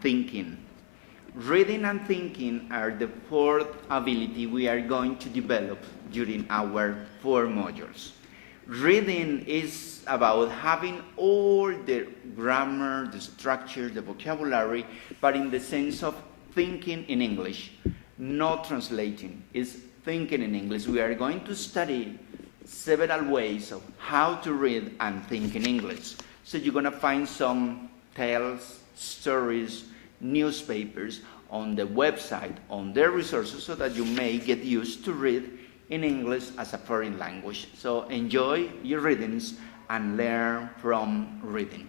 thinking. Reading and thinking are the fourth ability we are going to develop during our 4 modules. Reading is about having all the grammar, the structure, the vocabulary, but in the sense of thinking in English, not translating. It's thinking in English. We are going to study several ways of how to read and think in English. So you're going to find some tales, stories, newspapers on the website, on their resources, so that you may get used to read in English as a foreign language. So enjoy your readings and learn from reading.